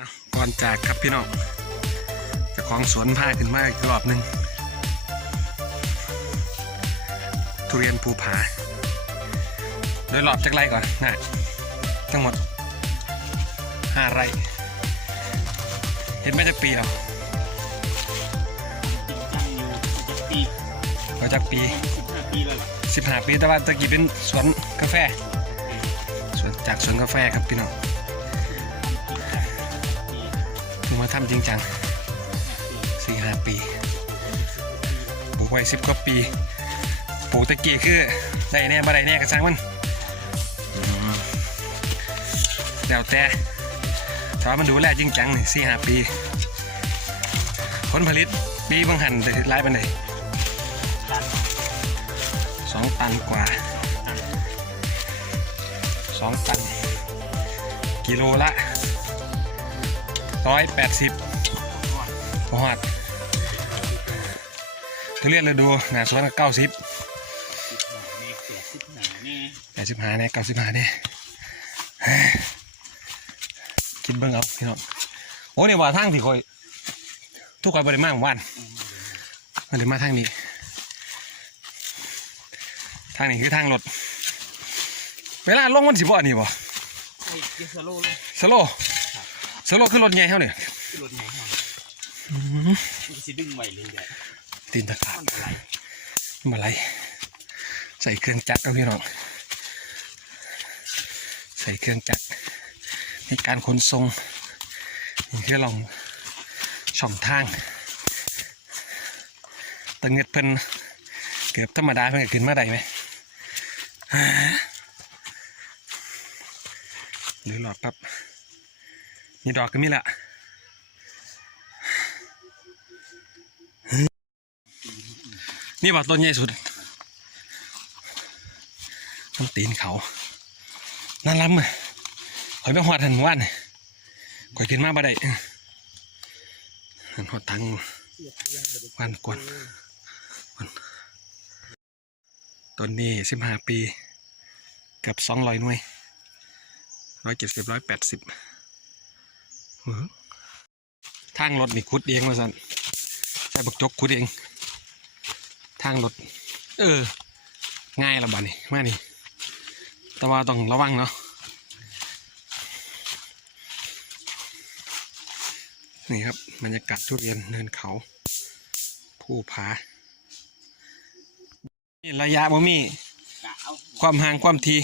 อะก่อนจากครับพี่น้องเจะของสวนผ้าขึ้นมาอีกรอบหนึ่งทุเรียนภูผาโดยรอบจากไรก่อนนะทั้งหมดห้าไร่เห็นไม่จากปีหรอกจริงจังอยู่จะปีมาจากปี15ปีแล้วล่ะสิบห้าปีแต่ว่าตะกี้เป็นสวนกาแฟสวนจากสวนกาแฟครับพี่น้อง มาทำจริงจังสี่ห้าปีปลูกไว้สิบกว่าปีปลูกตะกี้คือได้แน่บ่ได้แน่กระชังมันแล้วแต่ถ้ามันดูแลจริงจังนี่สี่ห้าปีผลผลิตปีบางหันได้หลายปันไดสองตันกว่าสองตัน กิโลละ ร้อยแปดสิบพอดทุเรียนฤดูหนาสวนเก้าสิบแม่เกิดสิบหนาแน่แปดสิบห้าเนี่ยเก้าสิบห้าเนี่ยเฮ้ยคิดเบิ่งเอาพี่น้องโอ้เนี่ยว่าทางที่คอย ทุกคนบริมาเมื่อวันบริมาทางนี้ ทางนี้คือทางรถเวลาลงมันสิบ่อันนี้บ่ไอ้เกสโลเลยสโลว์ สโลว์คือรถใหญ่เท่าเนี่ยที่รถไหนฮะมันก็สิดึงไว้เลยเดี๋ยวตีนตะขาบมันอะไรมาไหลใส่เครื่องจักรเอาพี่น้อง ใส่เครื่องจักรในการขนส่งนี่คือลองช่องทางแตังเงิดเพิ่นเกือบธรรมดาเพิ่นก็ขึ้นมาได้ไหมหรือหลอดปั๊บ มีดอกก็มีละนี่บ่ต้นใหญ่สุดต้นตีนเขาน่าล้ำอะข่อยไปหอดหันหมู่านไข่อยขึ้นมาบ่ได้หันหอดทางบ้านกวนต้นนี้สิบห้าปี กับสองร้อยหน่วยร้อยเจ็ดสิบร้อยแปดสิบ ทางรถนี่ขุดเองมาสันใส่บักจกขุดเอง ทางรถ เออ ง่ายละบ่านี่มานี่ แต่ว่าต้องระวังเนาะ นี่ครับบรรยากาศทุเรียนเนินเขา ผู้ผาระยะบ่มี ความห่างความที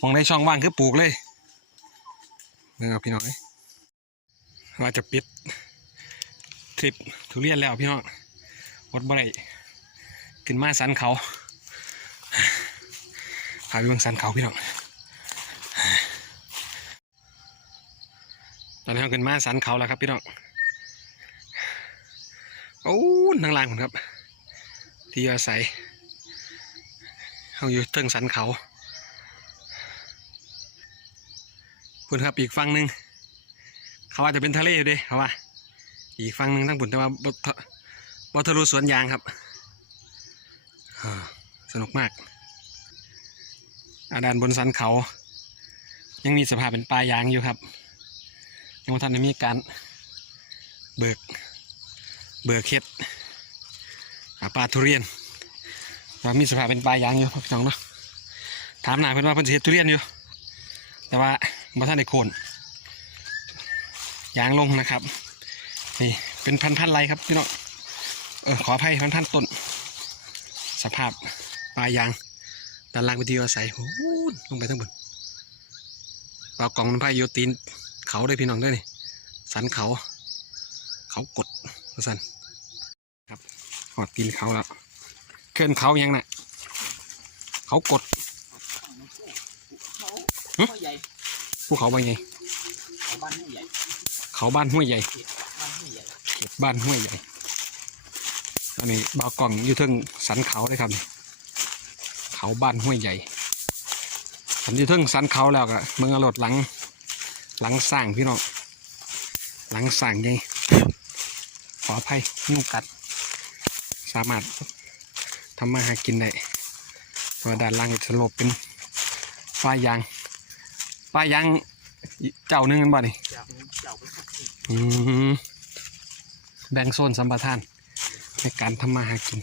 ของในช่องว่างคือปลูกเลยเมื่อพี่น้อย ว่าจะปิดทริปทุเรียนแล้วพี่น้องวัดบ่ได้ขึ้นมาสันเขาพาไปเบิ่งสันเขาพี่น้องตอนนี้เราขึ้นมาสันเขาแล้วครับพี่น้องโอ้ทางล่างผมครับ ที่อาศัยเขาอยู่เทิงสันเขาพุ่นครับอีกฝั่งหนึ่ง เขาอาจจะเป็นทะเลอยู่เดิเขาว่าอีกฝั่งหนึ่งทั้งปุ่นแต่ว่าบทบทะลุสวนยางครับอ่าสนุกมาก อาดานบนสันเขา ยังมีสภาพเป็นปลายางอยู่ครับ ยังไม่ทันได้มีการเบิก เบิกเฮ็ดหาปลาทุเรียนว่ามีสภาพเป็นปลายยางอยู่พี่น้องเนาะถามหนาเพิ่อนว่าเพิ่นสิเฮ็ดทุเรียนอยู่ แต่ว่าบ่ทันได้โคน ยางลงนะครับนี่เป็นพันพันๆไรครับพี่น้องเออขออภัยพันพันๆต้น สภาพปลายยางด้านล่างวิทยุอาศัยโอ้โหลงไปทั้งบนเปล่ากล่องน้ำพายโยตีนเขาด้วยพี่น้องด้วยนี่สันเขา เขากดว่าสันครับหอดตีนเขาแล้วเคลื่อนเขายังน่ะเขากดเขาเขาใหญ่ภูเขาว่าไงเขาบ้านไม่ใหญ่ เขาบ้านห้วยใหญ่เขตบ้านห้วยใหญ่อันนี้บ่าวกล่องอยู่ทึงสันเขาเลยครับเขาบ้านห้วยใหญ่ผมอยู่ทึงสันเขาแล้วก็เมืองอรดหลัง หลังสร้างพี่น้องหลังสร้างใหญ่ขออภัยยุ่งกัด สามารถทำมาหากินได้เพราะว่าด้านล่างจะสลบเป็นฝ้ายยางฝ้ายยาง เจ้าหนึงกันบ่นี่จากนี้เจ้าไปสักทีอืมแบ่งโซนสัมปทาน ในการทำมาหากิน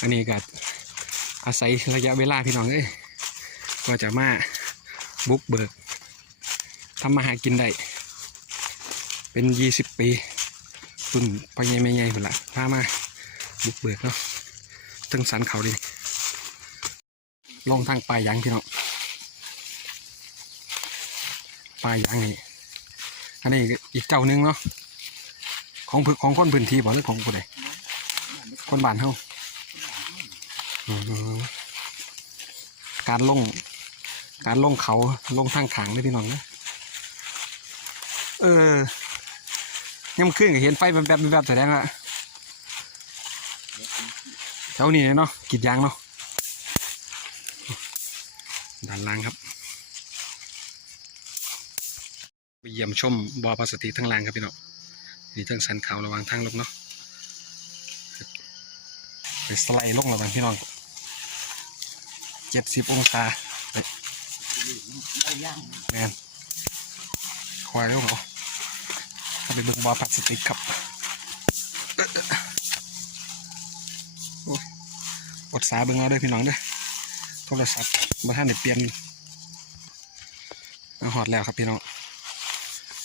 อันนี้ก็อาศัยระยะเวลาพี่น้องเอ้ยก็จะมาบุกเบิกทำมาหากินได้ เป็นยี่สิบปีรุ่นพ่อใหญ่แม่ใหญ่หมดละพามาบุกเบิกเนาะทั้งสันเขาดิลงทางปลายยางพี่น้อง ปลายยางนี่อันนี้อีกเจ้าหนึงเนาะของพึกของคนพื้นที่บ่หรือของคนใดคนบ้านเฮาการลง การลงเขาลงทางขางเลยพี่น้องนะเออยังขึ้นเห็นไฟแบบแบบแบบแสดงว่าแถวนี้เนาะกรีดยางเนาะด้านล่างครับไป เยี่ยมชมบ่อปลาสติกทั้งลางครับพี่น้องนี่ทั้งสันเขาระวังทางลงเนาะไปสไลด์ลงระวังพี่น้องเจ็ดสิบองศาเอาย่างแมนควายเร็วเหรอไปเบิ่งบอพลาสติกครับเอ๊ะเอ๊ะโอ้ดสาเบิ่งเอาด้วยพี่น้องเด้อโทรศัพท์มาท่านได้เปลี่ยนเอาหอดแล้วครับพี่น้อง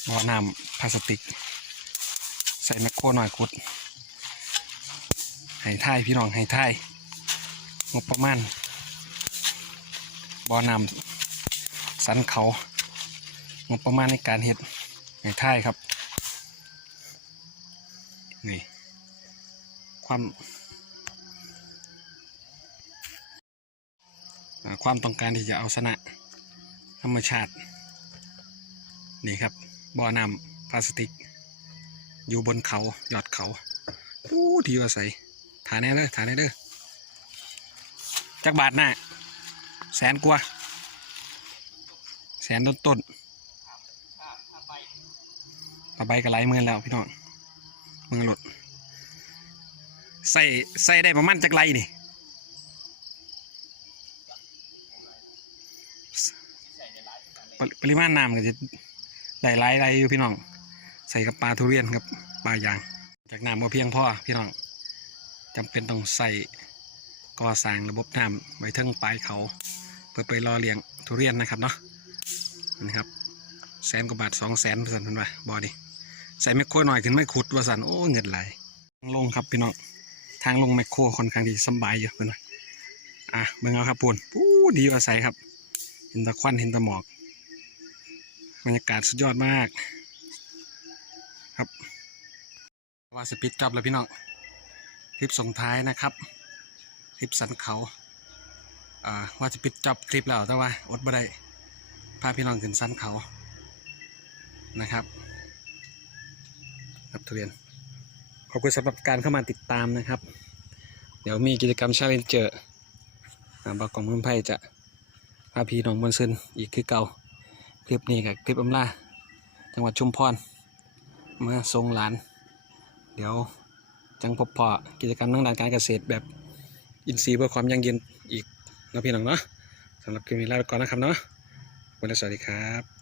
บ่อน้ำพลาสติก ใส่แมคโครหน่อยกุดให้ท่ายพี่น้องให้ท่ายงบประมาณบ่อน้ำสันเขางบประมาณในการเห็ดไก่ท่ายครับนี่ความความต้องการที่จะเอาชนะธรรมชาติ นี่ครับ บ่อน้ำพลาสติก อยู่บนเขายอดเขาอู้ดีว่าใส่ฐานแน่เลยฐานแน่เด้อจักบาทหน้าแสนกว่าแสนต้นต้นปลาใบก็ไหลเมื่อนแล้วพี่น้องเมืองหลดใส่ใส่ได้ประมาณจักไรนี่ปริปริมาณน้ำก็จะ ได้หลายไรอยู่พี่น้อง ใส่กับปลาทุเรียนกับปลายาง จากน้ำก็เพียงพ่อพี่น้องจำเป็นต้องใส่ก่อสร้างระบบน้ำไว้เทิงปลายเขา เพื่อไปรอเลี้ยงทุเรียนนะครับเนาะนะครับแสนกว่าบาทสองแสนสันเพันว่าบอดีใส่แมคโครหน่อยขึ้นไม่ขุดว่าสันโอ้เงินไหลทางลงครับพี่น้องทางลงแมคโครค่อนข้างที่สบายอยู่เพื่อนว่าอะเบิ่งเอาครับปูนปูดีว่าใสครับ เห็นตะควันเห็นตะหมอก บรรยากาศสุดยอดมาก ครับว่าสปิดจับแล้วพี่น้องคลิปส่งท้ายนะครับคลิปสันเขาอ่าว่าจะปิดจับคลิปแล้วแต่ว่าอดบ่ได้พาพี่น้องขึ้นสั้นเขานะครับครับทุเรียนขอบคุณสำหรับการเข้ามาติดตามนะครับ เดี๋ยวมีกิจกรรมชาเลนเจอร์บอกองเมืองไพ่จะพาพี่น้องบนซึนอีกคือเก่า คลิปนี้กับคลิปอำลาจังหวัดชุมพรเมื่อทรงหลาน เดี๋ยวจังพบพอกิจกรรมทางด้านการเกษตรแบบอินทรีย์เพื่อความยั่งยืนอีกนะพี่น้องเนาะสำหรับคลิปนี้ลาไปก่อนนะครับเนาะวันนี้สวัสดีครับ